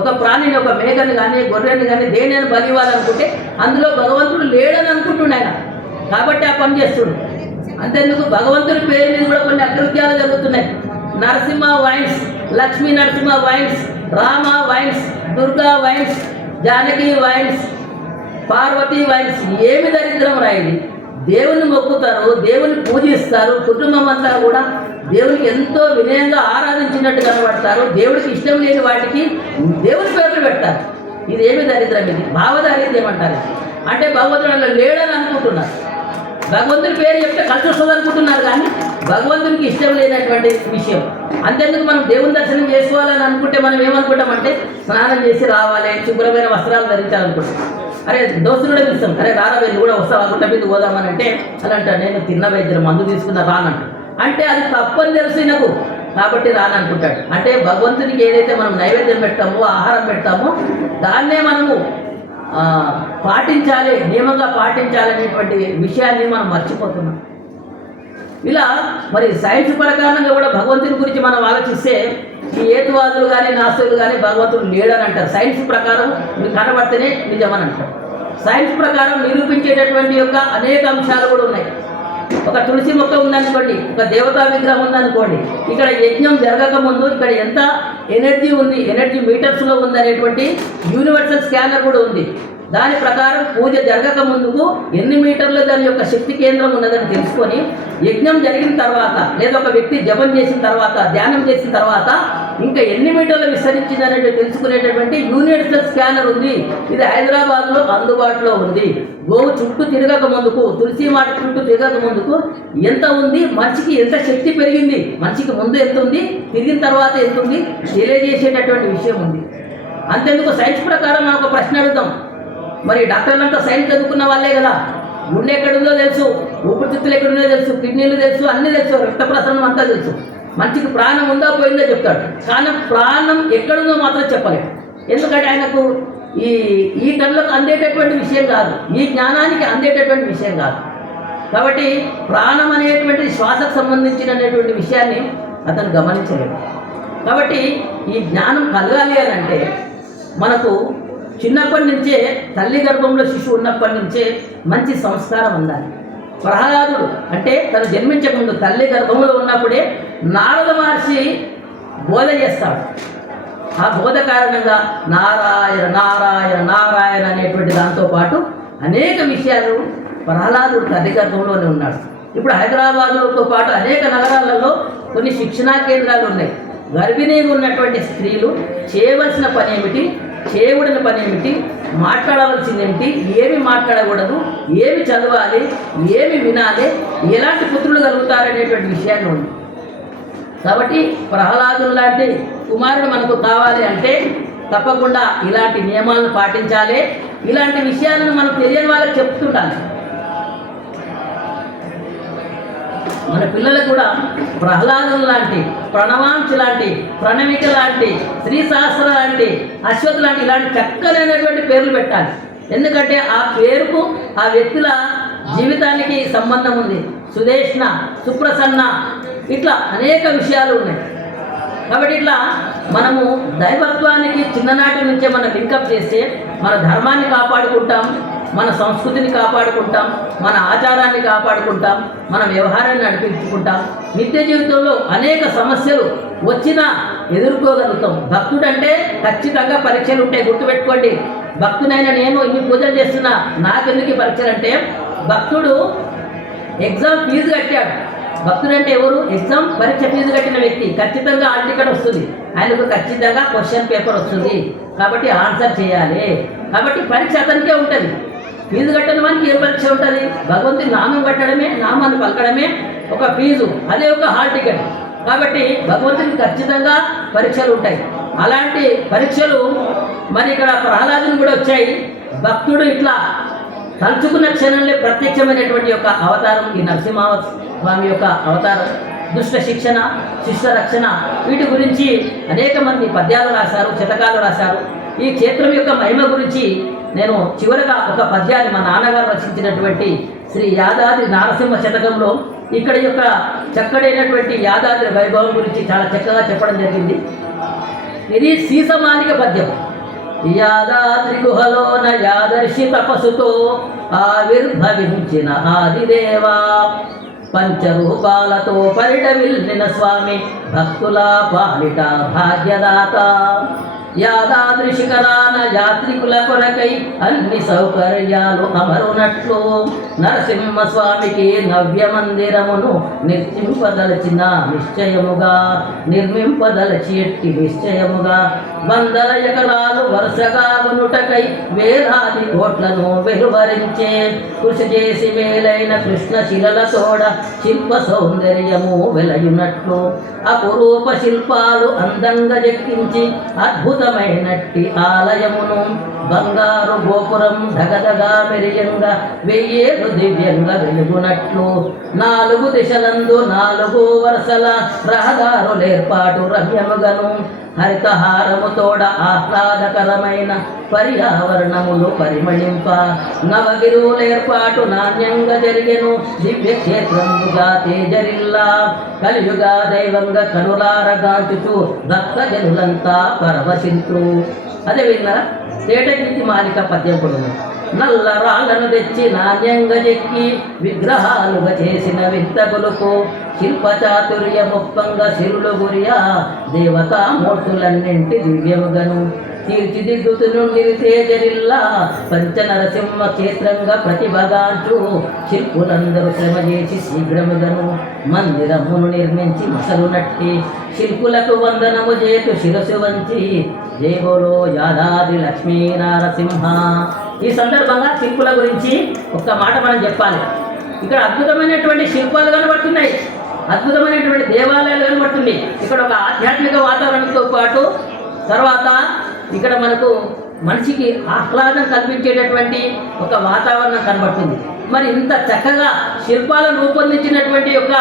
ఒక ప్రాణిని, ఒక మేకని కానీ, గొర్రెని కానీ దేనిని బలి ఇవ్వాలనుకుంటే అందులో భగవంతుడు లేడని అనుకుంటున్నాడు. కాబట్టి ఆ పని చేస్తుడు. అంతేందుకు భగవంతుడి పేరు మీద కూడా కొన్ని అకృత్యాలు జరుగుతున్నాయి. Narasimha wines, Lakshmi Narasimha wines, Rama wines, Durga wines, Janaki wines, Parvati wines. ఏమి దరిద్రం రాయింది. దేవుని మొక్కుతారు, దేవుని పూజిస్తారు, కుటుంబం అంతా కూడా దేవునికి ఎంతో వినయంగా ఆరాధించినట్టు కనబడతారు. దేవుడికి ఇష్టం లేని వాటికి దేవుని పేర్లు పెడతారు. ఇది ఏమి దరిద్రం, ఇది భావదారిద్ర్యం అంటారు. అంటే భగవంతుడు లేడని అనుకుంటున్నారు, భగవంతుని పేరు చెప్తే కలిసి వస్తుంది అనుకుంటున్నారు, కానీ భగవంతునికి ఇష్టం లేనటువంటి విషయం. అంతేందుకు మనం దేవుని దర్శనం చేసుకోవాలని అనుకుంటే మనం ఏమనుకుంటామంటే స్నానం చేసి రావాలి, శుభ్రమైన వస్త్రాలు ధరించాలనుకుంటాం. అరే దోస్తులు కూడా పిలుస్తాం, అరే రారా వెళ్ళి కూడా వస్తావా, గుట్ట మీద పోదామని అంటే అలా అంటాడు, నేను తిన్న వైద్యం మందు తీసుకున్న రానంట. అంటే అది తప్పని తెలుసు నాకు, కాబట్టి రాననుకుంటాడు. అంటే భగవంతునికి ఏదైతే మనం నైవేద్యం పెడతామో, ఆహారం పెడతామో దాన్నే మనము పాటించాలి, నియమంగా పాటించాలనేటువంటి విషయాన్ని మనం మర్చిపోతున్నాం. ఇలా మరి సైన్స్ ప్రకారంగా కూడా భగవంతుని గురించి మనం ఆలోచిస్తే ఈ ఏతువాదులు కానీ, నాస్తికులు కానీ భగవంతుడు లేడని అంటారు. సైన్స్ ప్రకారం మీకు కనబడితేనే నిజమని అంటారు. సైన్స్ ప్రకారం నిరూపించేటటువంటి యొక్క అనేక అంశాలు కూడా ఉన్నాయి. ఒక తులసి మొక్క ఉందనుకోండి, ఒక దేవతా విగ్రహం ఉందనుకోండి, ఇక్కడ యజ్ఞం జరగకముందు ఇక్కడ ఎంత ఎనర్జీ ఉంది, ఎనర్జీ మీటర్స్లో ఉంది అనేటువంటి యూనివర్సల్ స్కానర్ కూడా ఉంది. దాని ప్రకారం పూజ జరగక ముందుకు ఎన్ని మీటర్లు దాని యొక్క శక్తి కేంద్రం ఉన్నదని తెలుసుకొని యజ్ఞం జరిగిన తర్వాత లేదా ఒక వ్యక్తి జపం చేసిన తర్వాత ధ్యానం చేసిన తర్వాత ఇంకా ఎన్ని మీటర్లు విస్తరించింది అనేది తెలుసుకునేటటువంటి యూనివర్సల్ స్కానర్ ఉంది. ఇది హైదరాబాద్లో అందుబాటులో ఉంది. గోవు చుట్టూ తిరగక ముందుకు, తులసి మాట చుట్టూ తిరగక ముందుకు ఎంత ఉంది, మనిషికి ఎంత శక్తి పెరిగింది, మనిషికి ముందు ఎంత ఉంది, తిరిగిన తర్వాత ఎంత ఉంది తెలియజేసేటటువంటి విషయం ఉంది. అంతెందుకు సైన్స్ ప్రకారం మనం ఒక ప్రశ్న అడుగుతాం. మరి డాక్టర్లంతా సైన్స్ చదువుకున్న వాళ్ళే కదా. గుండె ఎక్కడుందో తెలుసు, ఊపిరితిత్తులు ఎక్కడుందో తెలుసు, కిడ్నీలు తెలుసు, అన్నీ తెలుసు, రక్త ప్రసరణ అంతా తెలుసు. మనిషికి ప్రాణం ఉందా పోయిందో చెప్తాడు, కానీ ప్రాణం ఎక్కడుందో మాత్రం చెప్పలేడు. ఎందుకంటే ఆయనకు ఈ టన్నులకు అందేటటువంటి విషయం కాదు, ఈ జ్ఞానానికి అందేటటువంటి విషయం కాదు. కాబట్టి ప్రాణం అనేటువంటి శ్వాసకు సంబంధించినటువంటి విషయాన్ని అతను గమనించలేడు. కాబట్టి ఈ జ్ఞానం కలగాలి అని అంటే మనకు చిన్నప్పటి నుంచే, తల్లి గర్భంలో శిశువు ఉన్నప్పటి నుంచే మంచి సంస్కారం ఉండాలి. ప్రహ్లాదుడు అంటే తను జన్మించక ముందు తల్లి గర్భంలో ఉన్నప్పుడే నారద మహర్షి బోధ చేస్తాడు. ఆ బోధ కారణంగా నారాయణ నారాయణ నారాయణ అనేటువంటి దాంతోపాటు అనేక విషయాలు ప్రహ్లాదుడు తల్లి గర్భంలోనే ఉన్నాడు. ఇప్పుడు హైదరాబాదుతో పాటు అనేక నగరాలలో కొన్ని శిక్షణా కేంద్రాలు ఉన్నాయి. గర్భిణీగా ఉన్నటువంటి స్త్రీలు చేయవలసిన పని ఏమిటి, చేయకూడని పని ఏమిటి, మాట్లాడవలసింది ఏమిటి, ఏమి మాట్లాడకూడదు, ఏమి చదవాలి, ఏమి వినాలి, ఎలాంటి పుత్రులు కలుగుతారనేటువంటి విషయాన్ని ఉంది. కాబట్టి ప్రహ్లాదుని లాంటి కుమారుడు మనకు కావాలి అంటే తప్పకుండా ఇలాంటి నియమాలను పాటించాలి. ఇలాంటి విషయాలను మనం తెలియని వాళ్ళకి చెప్తుండాలి. మన పిల్లలకు కూడా ప్రహ్లాదుని లాంటి, ప్రణవాంశ లాంటి, ప్రణమిక లాంటి, శ్రీ సహస్ర లాంటి, అశ్వత్ లాంటి ఇలాంటి చక్కనైనటువంటి పేర్లు పెట్టాలి. ఎందుకంటే ఆ పేరుకు ఆ వ్యక్తుల జీవితానికి సంబంధం ఉంది. సుదేష్ణ, సుప్రసన్న, ఇట్లా అనేక విషయాలు ఉన్నాయి. కాబట్టి ఇట్లా మనము దైవత్వానికి చిన్ననాటి నుంచే మనం లింకప్ చేస్తే మన ధర్మాన్ని కాపాడుకుంటాం, మన సంస్కృతిని కాపాడుకుంటాం, మన ఆచారాన్ని కాపాడుకుంటాం, మన వ్యవహారాన్ని నడిపించుకుంటాం. నిత్య జీవితంలో అనేక సమస్యలు వచ్చినా ఎదుర్కోగలుగుతాం. భక్తుడంటే ఖచ్చితంగా పరీక్షలు ఉంటాయి, గుర్తుపెట్టుకోండి. భక్తునైనా నేను ఇన్ని పూజలు చేస్తున్నా, నాకెందుకు ఈ పరీక్షలు అంటే భక్తుడు ఎగ్జామ్ ఫీజు కట్టాడు. భక్తుడు అంటే ఎవరు? ఎగ్జామ్ పరీక్ష ఫీజు కట్టిన వ్యక్తి. ఖచ్చితంగా హాల్ టికెట్ వస్తుంది, ఆయనకు ఖచ్చితంగా క్వశ్చన్ పేపర్ వస్తుంది, కాబట్టి ఆన్సర్ చేయాలి. కాబట్టి పరీక్ష అతనికే ఉంటుంది. ఫీజు కట్టని వానికి ఏ పరీక్ష ఉంటుంది? భగవంతుని నామం కట్టడమే, నామాన్ని పలకడమే ఒక ఫీజు, అదే ఒక హాల్ టికెట్. కాబట్టి భగవంతునికి ఖచ్చితంగా పరీక్షలు ఉంటాయి. అలాంటి పరీక్షలు మరి ఇక్కడ ప్రహ్లాదుని కూడా వచ్చాయి. భక్తుడు ఇట్లా తలుచుకున్న క్షణంలో ప్రత్యక్షమైనటువంటి యొక్క అవతారం ఈ నరసింహస్వామి యొక్క అవతారం. దుష్ట శిక్షణ, శిష్ట రక్షణ, వీటి గురించి అనేక మంది పద్యాలు రాశారు, శతకాలు రాశారు. ఈ క్షేత్రం యొక్క మహిమ గురించి నేను చివరగా ఒక పద్యాన్ని మా నాన్నగారు రచించినటువంటి శ్రీ యాదాద్రి నారసింహ శతకంలో ఇక్కడ యొక్క చక్కడైనటువంటి యాదాద్రి వైభవం గురించి చాలా చక్కగా చెప్పడం జరిగింది. ఇది సీసమానిక పద్యం. యాదాద్రి గుహలోన యాదర్శి తపస్సుతో ఆవిర్భవించిన ఆదిదేవా, పంచరూపాలతో పరిడవిల్లిన స్వామి భక్తుల పాలిట భాగ్యదాత. యాదాద్రి శిఖరాన యాత్రికుల కొరకై అన్ని సౌకర్యాలు అమరునట్లు నరసింహస్వామికి నవ్య మందిరమును నిర్మింపదలచిన నిశ్చయముగా వందల ఎకరాలు వరుసగా ఉనుటకై వేలాది కోట్లను వెలువరించే కృషి చేసి మేలైన కృష్ణ శిలల తోడ శిల్ప సౌందర్యము వెలయునట్లు అపురూప శిల్పాలు అందంగా చెక్కించి అద్భుతమైనట్టి ఆలయమును బంగారు గోపురం ధగధగా మెరియంగా వెయ్యేలు దివ్యంగా వెలుగునట్లు 4 దిశలందు 4 వరుసల రహదారులేర్పాటు రమ్యముగను హరితహారము తోడ ఆహ్లాదకరమైన పర్యావరణములు పరిమళింప నవగిరులేర్పాటు నాణ్యంగా జరిగెను దివ్య క్షేత్రముగా తేజరిల్లా కలియుగా దైవంగా కనులారగాంచుతూ భక్త జనులంతా పరవశింతు. అదే విధంగా తేటగీతి మాలిక పద్యం కూడా ఉంది. నల్ల రాళ్లను తెచ్చి నాణ్యంగా చెక్కి విగ్రహాలుగా చేసిన వింతకులకు శిల్పచాతుర్య ముప్పంగా సిరులు గురియా దేవతా మూర్తులన్నింటి దివ్యముగను తీర్చిదిద్దుతును తేజరిల్లా పంచనరసింహ క్షేత్రంగా ప్రతిభగాంచు శిల్పులందరూ శ్రమ చేసి శీఘ్రముగను మందిరమును నిర్మించి మసలు నట్టి శిల్పులకు వందనము చేతు శిరసు వంచి జై బోలో యాదాద్రి లక్ష్మీ నారసింహ. ఈ సందర్భంగా శిల్పుల గురించి ఒక్క మాట మనం చెప్పాలి. ఇక్కడ అద్భుతమైనటువంటి శిల్పాలు కనబడుతున్నాయి, అద్భుతమైనటువంటి దేవాలయాలు కనబడుతుంది. ఇక్కడ ఒక ఆధ్యాత్మిక వాతావరణంతో పాటు తర్వాత ఇక్కడ మనకు మనిషికి ఆహ్లాదం కల్పించేటటువంటి ఒక వాతావరణం కనబడుతుంది. మరి ఇంత చక్కగా శిల్పాలను రూపొందించినటువంటి యొక్క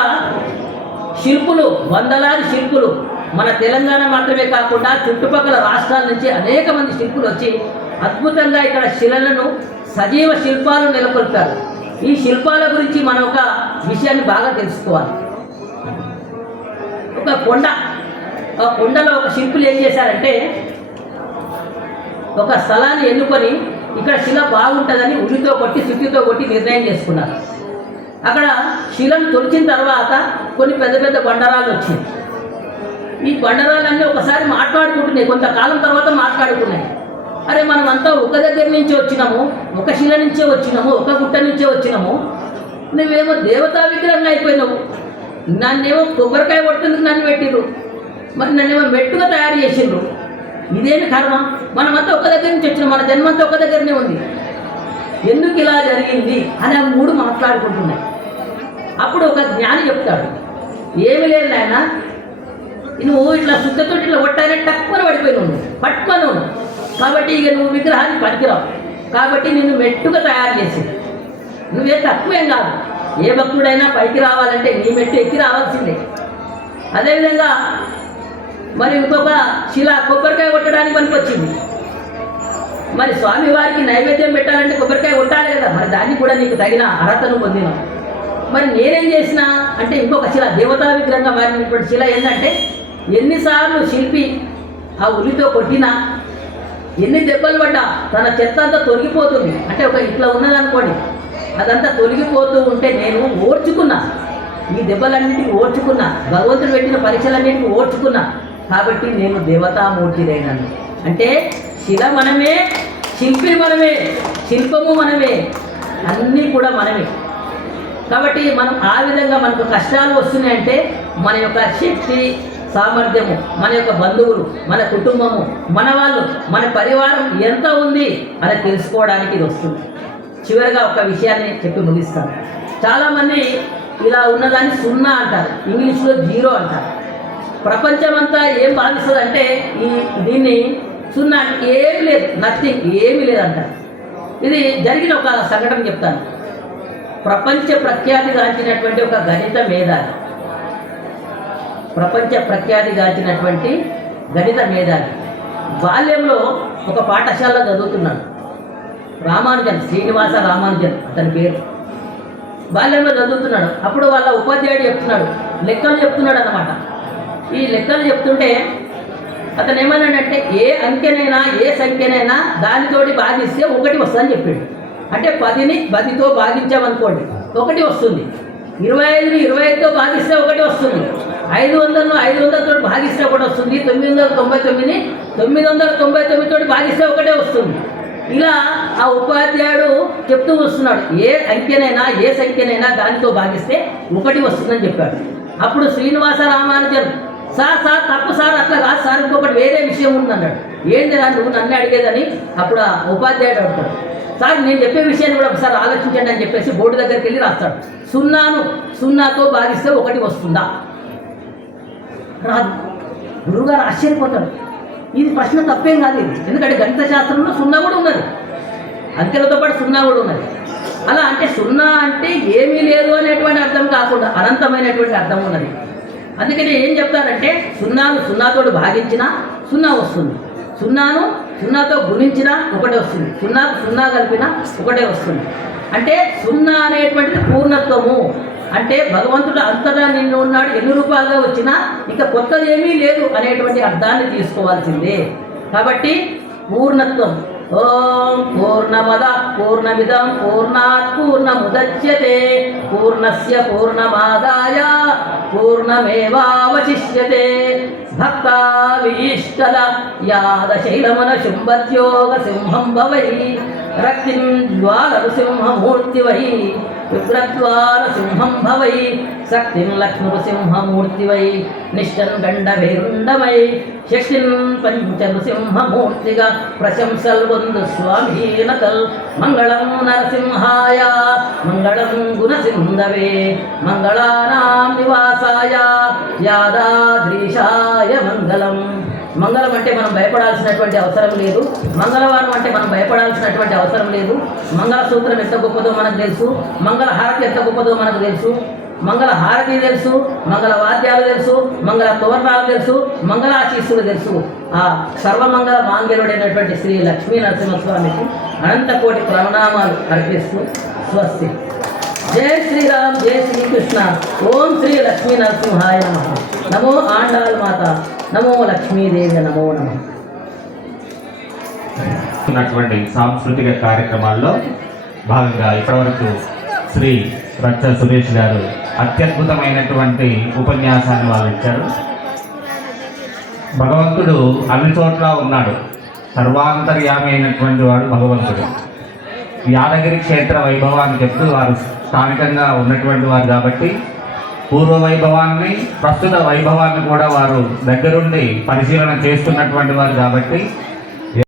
శిల్పులు, వందలాది శిల్పులు మన తెలంగాణ మాత్రమే కాకుండా చుట్టుపక్కల రాష్ట్రాల నుంచి అనేక మంది శిల్పులు వచ్చి అద్భుతంగా ఇక్కడ శిలలను సజీవ శిల్పాలను నెలకొల్పారు. ఈ శిల్పాల గురించి మనం ఒక విషయాన్ని బాగా తెలుసుకోవాలి. ఒక కొండ, ఆ కొండలో ఒక శిల్పులు ఏం చేశారంటే ఒక స్థలాన్ని ఎన్నుకొని ఇక్కడ శిల బాగుంటుందని ఉరితో కొట్టి సుత్తితో కొట్టి నిర్ణయం చేసుకున్నారు. అక్కడ శిలను తొలిచిన తర్వాత కొన్ని పెద్ద పెద్ద బండరాలు వచ్చాయి. ఈ బండరాలన్నీ ఒకసారి మాట్లాడుకుంటున్నాయి, కొంతకాలం తర్వాత మాట్లాడుకున్నాయి. అరే మనం అంతా ఒక దగ్గర నుంచి వచ్చినాము, ఒక శిల నుంచే వచ్చినాము, ఒక గుట్ట నుంచే వచ్చినాము, నువ్వేమో దేవతా విగ్రహంగా అయిపోయినావు, నన్నేమో కొబ్బరికాయ కొడుతుంది నన్ను పెట్టిర్రు, మరి నన్నేమో మెట్టుగా తయారు చేసిండ్రు, ఇదేమి కర్మ, మనమంతా ఒక దగ్గర నుంచి వచ్చినాం, మన జన్మంతా ఒక దగ్గరనే ఉంది, ఎందుకు ఇలా జరిగింది అని ఆ మూడు మాట్లాడుకుంటున్నాయి. అప్పుడు ఒక జ్ఞాని చెప్తాడు, ఏమి లేదు నాయన, నువ్వు ఇట్లా శుద్ధతో ఇట్లా కొట్టానే తక్కువ పడిపోయినావు, పట్టుకొని, కాబట్టి ఇక నువ్వు విగ్రహాన్ని పనికిరావు, కాబట్టి నిన్ను మెట్టుగా తయారు చేసింది, నువ్వే తక్కువేం కాదు, ఏ భక్తుడైనా పైకి రావాలంటే నీ మెట్టు ఎక్కి రావాల్సిందే. అదేవిధంగా మరి ఇంకొక శిల కొబ్బరికాయ కొట్టడానికి పనికి వచ్చింది. మరి స్వామివారికి నైవేద్యం పెట్టాలంటే కొబ్బరికాయ కొట్టాలి కదా, మరి దాన్ని కూడా నీకు తగిన అర్హతను పొందినావు. మరి నేనేం చేసిన అంటే ఇంకొక శిల దేవతా విగ్రహంగా మారినటువంటి శిల ఏంటంటే ఎన్నిసార్లు శిల్పి ఆ ఉలితో కొట్టినా, ఎన్ని దెబ్బలు పడ్డా తన చెత్త అంతా తొలగిపోతుంది. అంటే ఒక ఇట్లా ఉన్నదనుకోండి, అదంతా తొలగిపోతూ ఉంటే నేను ఓర్చుకున్నా, ఈ దెబ్బలన్నింటికి ఓర్చుకున్నా, భగవంతుడు పెట్టిన పరీక్షలన్నింటికి ఓర్చుకున్నా, కాబట్టి నేను దేవతామూర్తిదైనాను. అంటే శిల మనమే, శిల్పి మనమే, శిల్పము మనమే, అన్నీ కూడా మనమే. కాబట్టి మనం ఆ విధంగా మనకు కష్టాలు వస్తున్నాయంటే మన యొక్క శక్తి సామర్థ్యము, మన యొక్క బంధువులు, మన కుటుంబము, మన వాళ్ళు, మన పరివారం ఎంత ఉంది అని తెలుసుకోవడానికి ఇది వస్తుంది. చివరిగా ఒక విషయాన్ని చెప్పి ముగిస్తాను. చాలామంది ఇలా ఉన్నదాన్ని సున్నా అంటారు, ఇంగ్లీష్లో జీరో అంటారు. ప్రపంచమంతా ఏం భావిస్తుంది అంటే దీన్ని సున్నా ఏమి లేదు, నథింగ్, ఏమీ లేదంటారు. ఇది జరిగిన ఒక సంఘటన చెప్తాను. ప్రపంచ ప్రఖ్యాతిగాంచినటువంటి ఒక గణిత మేధావి, ప్రపంచ ప్రఖ్యాతిగాంచినటువంటి గణిత మేధావి బాల్యంలో ఒక పాఠశాలలో చదువుతున్నాడు. రామానుజన్, శ్రీనివాస రామానుజన్ అతని పేరు. బాల్యంలో చదువుతున్నాడు. అప్పుడు వాళ్ళ ఉపాధ్యాయుడు చెప్తున్నాడు, లెక్కలు చెప్తున్నాడు అన్నమాట. ఈ లెక్కలు చెప్తుంటే అతను ఏమన్నాడంటే ఏ అంకెనైనా, ఏ సంఖ్యనైనా దానితోటి భాగిస్తే ఒకటి వస్తుందని చెప్పాడు. అంటే 10ని 10తో భాగించామనుకోండి ఒకటి వస్తుంది, 25ని 25తో భాగిస్తే ఒకటి వస్తుంది, 500ను 500తో భాగిస్తే ఒకటి వస్తుంది, 999ని 999 తోటి భాగిస్తే ఒకటే వస్తుంది. ఇలా ఆ ఉపాధ్యాయుడు చెప్తూ వస్తున్నాడు, ఏ అంకెనైనా, ఏ సంఖ్యనైనా దానితో భాగిస్తే ఒకటి వస్తుందని చెప్పాడు. అప్పుడు శ్రీనివాస రామానుజన్, సార్ తప్పు సార్, అట్లా కాదు సార్, ఇంకొకటి వేరే విషయం ఉందన్నాడు. ఏంటి రా నువ్వు నన్ను అడిగేదని అప్పుడు ఆ ఉపాధ్యాయుడు అడుగుతాడు, సార్ నేను చెప్పే విషయాన్ని కూడా ఒకసారి ఆలోచించండి అని చెప్పేసి బోర్డు దగ్గరికి వెళ్ళి రాస్తాడు. 0తో భాగిస్తే ఒకటి వస్తుందా? రాదు. గురువుగారు ఆశ్చర్యపోతాడు, ఇది ప్రశ్న తప్పేం కాదు ఇది, ఎందుకంటే గణిత శాస్త్రంలో 0 కూడా ఉన్నది, అంకెలతో పాటు 0 కూడా ఉన్నది. అలా అంటే 0 అంటే ఏమీ లేదు అనేటువంటి అర్థం కాకుండా అనంతమైనటువంటి అర్థం ఉన్నది. అందుకని ఏం చెప్తారంటే 0ను 0తోటి భాగించినా 0 వస్తుంది, 0ను 0తో గుణించినా ఒకటే వస్తుంది, 0కు 0 కలిపినా ఒకటే వస్తుంది. అంటే 0 అనేటువంటిది పూర్ణత్వము. అంటే భగవంతుడు అంతటా నిన్ను ఉన్నాడు, ఎన్ని రూపాయలుగా వచ్చినా ఇంకా కొత్తది ఏమీ లేదు అనేటువంటి అర్థాన్ని తీసుకోవాల్సిందే. కాబట్టి పూర్ణత్వం, ఓం పూర్ణమద పూర్ణమిదం పూర్ణాత్ పూర్ణముదచ్యతే పూర్ణస్య పూర్ణమాదాయ పూర్ణమేవావశిష్యతే భక్తాభీష్టల యాదశైలమన శుంభత్యోగ సింహం భవై రక్తిం జ్వాలరు సింహమూర్తి వై ఉగ్రద్వార సింహం భవై శక్తిం లక్ష్మీ సింహమూర్తి వై నిష్టం గండభైరుండమై శక్తిం పంచనృసింహమూర్తిగా ప్రశంసలు వందు స్వామీనతల్ మంగళం నరసింహాయ మంగళం గుణసింధవే మంగళానాం నివాసాయ యాదాద్రీశాయ మంగళం. మంగళం అంటే మనం భయపడాల్సినటువంటి అవసరం లేదు. మంగళవారం అంటే మనం భయపడాల్సినటువంటి అవసరం లేదు. మంగళసూత్రం ఎంత గొప్పదో మనకు తెలుసు. మంగళ హారతి ఎంత గొప్పదో మనకు తెలుసు. మంగళ హారతి తెలుసు, మంగళ వాద్యాలు తెలుసు, మంగళ తోరణాలు తెలుసు, మంగళాశీస్సులు తెలుసు. ఆ సర్వమంగళ మాంగళ్యుడైనటువంటి శ్రీ లక్ష్మీ నరసింహస్వామికి అనంత కోటి ప్రణామాలు అర్పిస్తూ స్వస్తి. జై శ్రీరామ్, జై శ్రీకృష్ణ. ఓం శ్రీ లక్ష్మీ నరసింహాయ నమః. నమో ఆండాళ్ మాత, నమో లక్ష్మీదేవి, నమో నమః. ఉన్నటువంటి సాంస్కృతిక కార్యక్రమాల్లో భాగంగా ఇప్పటివరకు శ్రీ రచ్చ సురేష్ గారు అత్యద్భుతమైనటువంటి ఉపన్యాసాన్ని వాళ్ళు ఇచ్చారు. భగవంతుడు అన్ని చోట్ల ఉన్నాడు. సర్వాంతర్యామి అయినటువంటి వాడు భగవంతుడు. యాదగిరి క్షేత్ర వైభవాన్ని చెప్తూ వారు స్థానికంగా ఉన్నటువంటి వారు కాబట్టి పూర్వ వైభవాన్ని, ప్రస్తుత వైభవాన్ని కూడా వారు దగ్గరుండి పరిశీలన చేస్తున్నటువంటి వారు కాబట్టి